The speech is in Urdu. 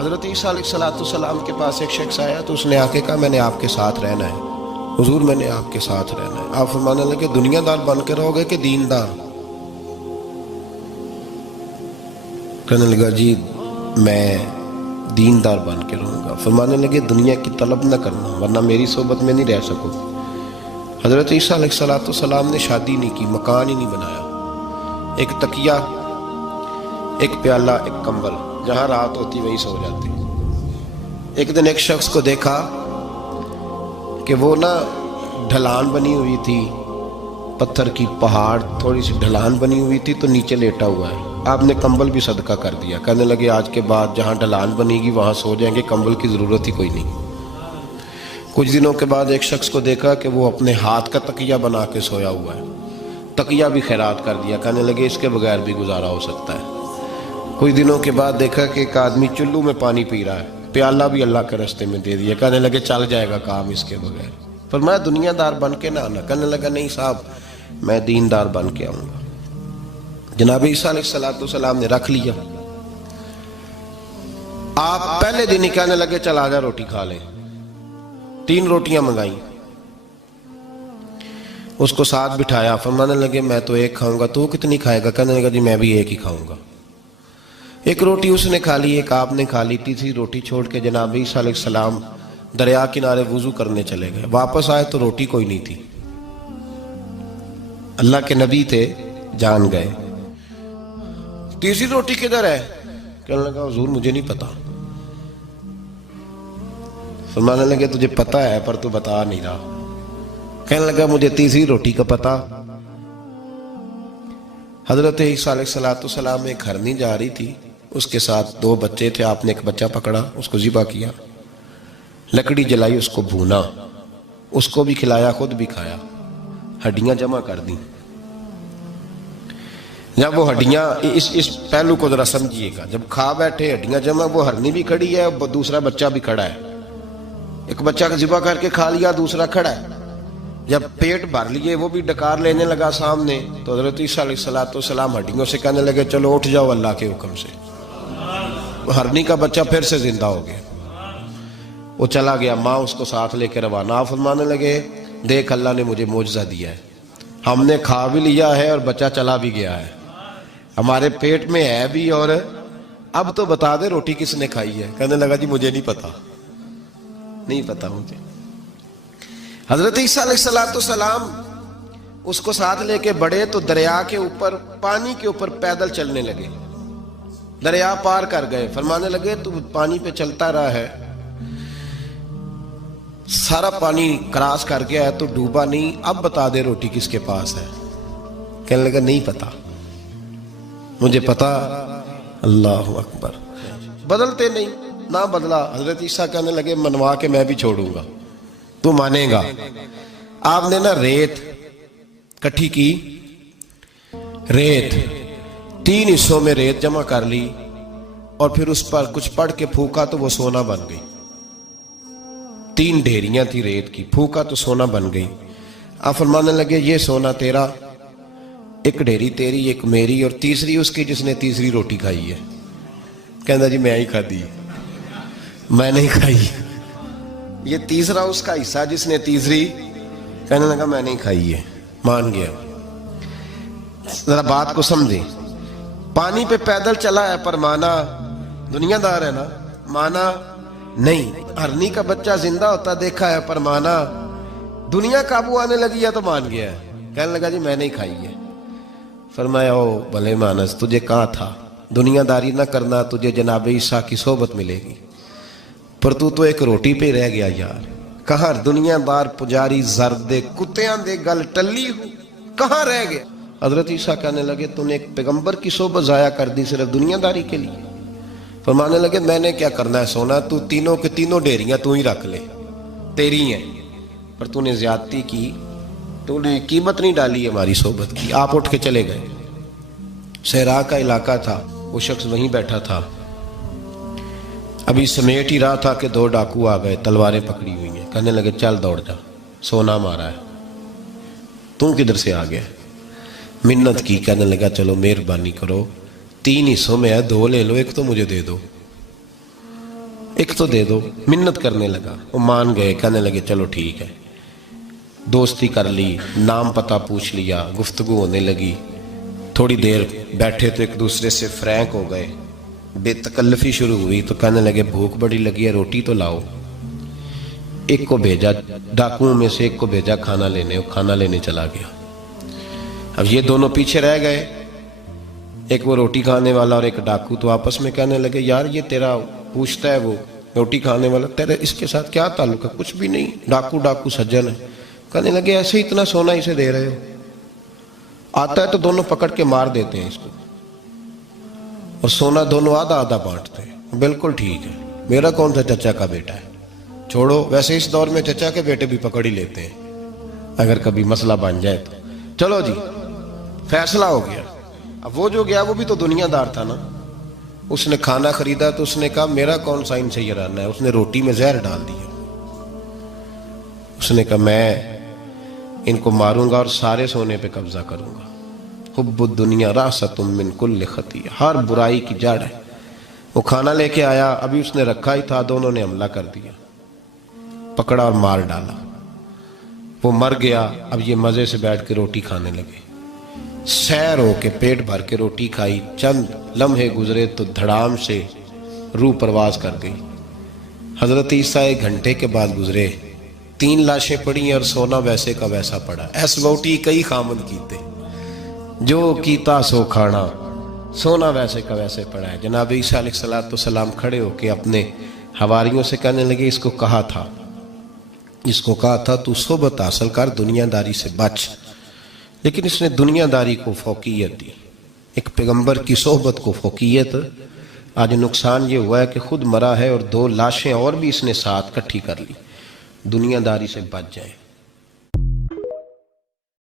حضرت عیسیٰ علیہ السلام کے پاس ایک شخص آیا تو اس نے آ کے کہا میں نے آپ کے ساتھ رہنا ہے حضور، میں نے آپ کے ساتھ رہنا ہے۔ آپ فرمانے لگے دنیا دار بن کے رہو گے کہ دیندار؟ کہنے لگا جی میں دیندار بن کے رہوں گا۔ فرمانے لگے دنیا کی طلب نہ کرنا ورنہ میری صحبت میں نہیں رہ سکو۔ حضرت عیسیٰ علیہ السلام نے شادی نہیں کی، مکان ہی نہیں بنایا، ایک تکیہ، ایک پیالہ، ایک کمبل، جہاں رات ہوتی وہیں سو جاتے۔ ایک دن ایک شخص کو دیکھا کہ وہ نا ڈھلان بنی ہوئی تھی، پتھر کی پہاڑ تھوڑی سی ڈھلان بنی ہوئی تھی تو نیچے لیٹا ہوا ہے۔ آپ نے کمبل بھی صدقہ کر دیا، کہنے لگے آج کے بعد جہاں ڈھلان بنے گی وہاں سو جائیں گے، کمبل کی ضرورت ہی کوئی نہیں۔ کچھ دنوں کے بعد ایک شخص کو دیکھا کہ وہ اپنے ہاتھ کا تکیہ بنا کے سویا ہوا ہے، تکیہ بھی خیرات کر دیا، کہنے لگے اس کے بغیر بھی گزارا ہو سکتا ہے۔ کچھ دنوں کے بعد دیکھا کہ ایک آدمی چلو میں پانی پی رہا ہے، پیالہ بھی اللہ کے راستے میں دے دیا، کہنے لگے چل جائے گا کام اس کے بغیر۔ فرمایا دنیا دار بن کے نہ آنا، کہنے لگا نہیں صاحب میں دیندار بن کے آؤں گا۔ جناب عیسیٰ علیہ السلام نے رکھ لیا۔ آپ پہلے دن ہی کہنے لگے چل آجا روٹی کھا لے، 3 روٹیاں منگائیں، اس کو ساتھ بٹھایا، فرمانے لگے میں تو ایک کھاؤں گا، تو کتنی کھائے گا؟ کہنے لگا جی میں بھی ایک ہی کھاؤں گا۔ ایک روٹی اس نے کھا لی، ایک آپ نے کھا لی، تیسری روٹی چھوڑ کے جناب عیسیٰ علیہ السلام دریا کنارے وضو کرنے چلے گئے۔ واپس آئے تو روٹی کوئی نہیں تھی، اللہ کے نبی تھے، جان گئے۔ تیسری روٹی کدھر ہے؟ کہنے لگا حضور مجھے نہیں پتا۔ فرمانے لگے تجھے پتا ہے پر تو بتا نہیں رہا۔ کہنے لگا مجھے تیسری روٹی کا پتا۔ حضرت عیسیٰ علیہ السلام ایک ہرنی جا رہی تھی، اس کے ساتھ 2 بچے تھے، آپ نے ایک بچہ پکڑا، اس کو ذبح کیا، لکڑی جلائی، اس کو بھونا، اس کو بھی کھلایا، خود بھی کھایا، ہڈیاں جمع کر دیں۔ جب وہ ہڈیاں اس پہلو کو ذرا سمجھیے گا، جب کھا بیٹھے ہڈیاں جمع، وہ ہرنی بھی کھڑی ہے، دوسرا بچہ بھی کھڑا ہے، ایک بچہ کا ذبح کر کے کھا لیا، دوسرا کھڑا ہے۔ جب پیٹ بھر لیے وہ بھی ڈکار لینے لگا سامنے، تو حضرت عیسیٰ علیہ السلام ہڈیوں سے کہنے لگے چلو اٹھ جاؤ اللہ کے حکم سے۔ ہرنی کا بچہ پھر سے زندہ ہو گیا، وہ چلا گیا، ماں اس کو ساتھ لے کے روانہ۔ فرمانے لگے دیکھ اللہ نے مجھے معجزہ دیا ہے، ہم نے کھا بھی لیا ہے اور بچہ چلا بھی گیا ہے، ہمارے پیٹ میں ہے بھی، اور اب تو بتا دے روٹی کس نے کھائی ہے؟ کہنے لگا جی مجھے نہیں پتا، نہیں پتا مجھے۔ حضرت عیسیٰ علیہ السلام اس کو ساتھ لے کے بڑھے تو دریا کے اوپر، پانی کے اوپر پیدل چلنے لگے، دریا پار کر گئے۔ فرمانے لگے تو پانی پہ چلتا رہا ہے، سارا پانی کراس کر گیا ہے تو ڈوبا نہیں، اب بتا دے روٹی کس کے پاس ہے؟ کہنے لگا نہیں پتا، مجھے پتا۔ اللہ اکبر، بدلتے نہیں، نہ بدلا۔ حضرت عیسیٰ کہنے لگے منوا کے میں بھی چھوڑوں گا، تو مانے گا۔ آپ نے نا ریت کٹھی کی، ریت 3 حصوں میں ریت جمع کر لی اور پھر اس پر کچھ پڑھ کے پھونکا تو وہ سونا بن گئی۔ 3 ڈھیریاں تھی ریت کی، پھونکا تو سونا بن گئی۔ آپ فرمانے لگے یہ سونا تیرا، ایک ڈھیری تیری، ایک میری، اور تیسری اس کی جس نے تیسری روٹی کھائی ہے۔ کہنا جی میں ہی کھادی، میں نہیں کھائی۔ یہ تیسرا اس کا حصہ جس نے تیسری، کہنے لگا میں نہیں کھائی ہے، مان گیا۔ ذرا بات کو سمجھیں، پانی پہ پیدل چلا ہے پر مانا، دنیا دار ہے نا، مانا نہیں۔ ہرنی کا بچہ زندہ ہوتا دیکھا ہے پر مانا، دنیا قابو آنے لگی ہے تو مان گیا ہے۔ کہنے لگا جی میں نہیں کھائی ہے۔ فرمایا او بھلے مانس، تجھے کہاں تھا، دنیا داری نہ کرنا، تجھے جناب عیسیٰ کی صحبت ملے گی، پر تو ایک روٹی پہ رہ گیا یار۔ کہاں دنیا دار پجاری زرد کتیاں دے گل ٹلی ہو، کہاں رہ گیا؟ حضرت عیسیٰ کہنے لگے تو نے ایک پیغمبر کی صحبت ضائع کر دی صرف دنیا داری کے لیے۔ فرمانے لگے میں نے کیا کرنا ہے سونا، تو تینوں کے تینوں ڈیریاں تو ہی رکھ لے، تیری ہیں، پر تو نے زیادتی کی، تو نے قیمت نہیں ڈالی ہماری صحبت کی۔ آپ اٹھ کے چلے گئے، صحرا کا علاقہ تھا، وہ شخص وہیں بیٹھا تھا، ابھی سمیٹ ہی رہا تھا کہ 2 ڈاکو آ گئے، تلواریں پکڑی ہوئی ہیں، کہنے لگے چل دوڑ جا، سونا مارا ہے، تم کدھر سے آ گیا؟ منت کی، کہنے لگا چلو مہربانی کرو، 3 حصوں میں ہے، 2 لے لو، ایک تو مجھے دے دو۔ ایک تو دے دو. منت کرنے لگا, وہ مان گئے, کہنے لگے چلو ٹھیک ہے. دوستی کر لی, نام پتہ پوچھ لیا, گفتگو ہونے لگی. تھوڑی دیر بیٹھے تو ایک دوسرے سے فرینک ہو گئے, بے تکلفی شروع ہوئی. تو کہنے لگے بھوک بڑی لگی ہے, روٹی تو لاؤ. ایک کو بھیجا, ڈاکوؤں میں سے ایک کو بھیجا کھانا لینے, وہ کھانا لینے چلا گیا. اب یہ دونوں پیچھے رہ گئے, ایک وہ روٹی کھانے والا اور ایک ڈاکو. تو آپس میں کہنے لگے یار یہ تیرا پوچھتا ہے وہ روٹی کھانے والا, تیرے اس کے ساتھ کیا تعلق ہے؟ کچھ بھی نہیں, ڈاکو سجن ہے. کہنے لگے ایسے ہی اتنا سونا اسے دے رہے ہو, آتا ہے تو دونوں پکڑ کے مار دیتے ہیں اس کو, اور سونا دونوں آدھا آدھا بانٹتے ہیں. بالکل ٹھیک ہے, میرا کون سا چچا کا بیٹا ہے, چھوڑو. ویسے اس دور میں چچا کے بیٹے بھی پکڑ ہی لیتے ہیں اگر کبھی مسئلہ بن جائے تو. چلو جی فیصلہ ہو گیا. اب وہ جو گیا وہ بھی تو دنیا دار تھا نا, اس نے کھانا خریدا تو اس نے کہا میرا کون سا ان سے یہ رہنا ہے. اس نے روٹی میں زہر ڈال دیا. اس نے کہا میں ان کو ماروں گا اور سارے سونے پہ قبضہ کروں گا. حب الدنیا راست من کل خطیہ, ہر برائی کی جڑ ہے. وہ کھانا لے کے آیا, ابھی اس نے رکھا ہی تھا, دونوں نے حملہ کر دیا, پکڑا اور مار ڈالا. وہ مر گیا. اب یہ مزے سے بیٹھ کے روٹی کھانے لگے. سیر ہو کے پیٹ بھر کے روٹی کھائی. چند لمحے گزرے تو دھڑام سے روح پرواز کر گئی. حضرت عیسیٰ 1 گھنٹے کے بعد گزرے, 3 لاشیں پڑی اور سونا ویسے کا ویسا پڑا. ایس ووٹی کئی خامن کیتے, جو کیتا سو کھانا, سونا ویسے کا ویسے پڑا ہے. جناب عیسیٰ علیہ السلام کھڑے ہو کے اپنے حواریوں سے کہنے لگے اس کو کہا تھا تو صحبت حاصل کر, دنیا داری سے بچ. لیکن اس نے دنیا داری کو فوقیت دی, ایک پیغمبر کی صحبت کو فوقیت. آج نقصان یہ ہوا ہے کہ خود مرا ہے اور 2 لاشیں اور بھی اس نے ساتھ کٹھی کر لی. دنیا داری سے بچ جائیں.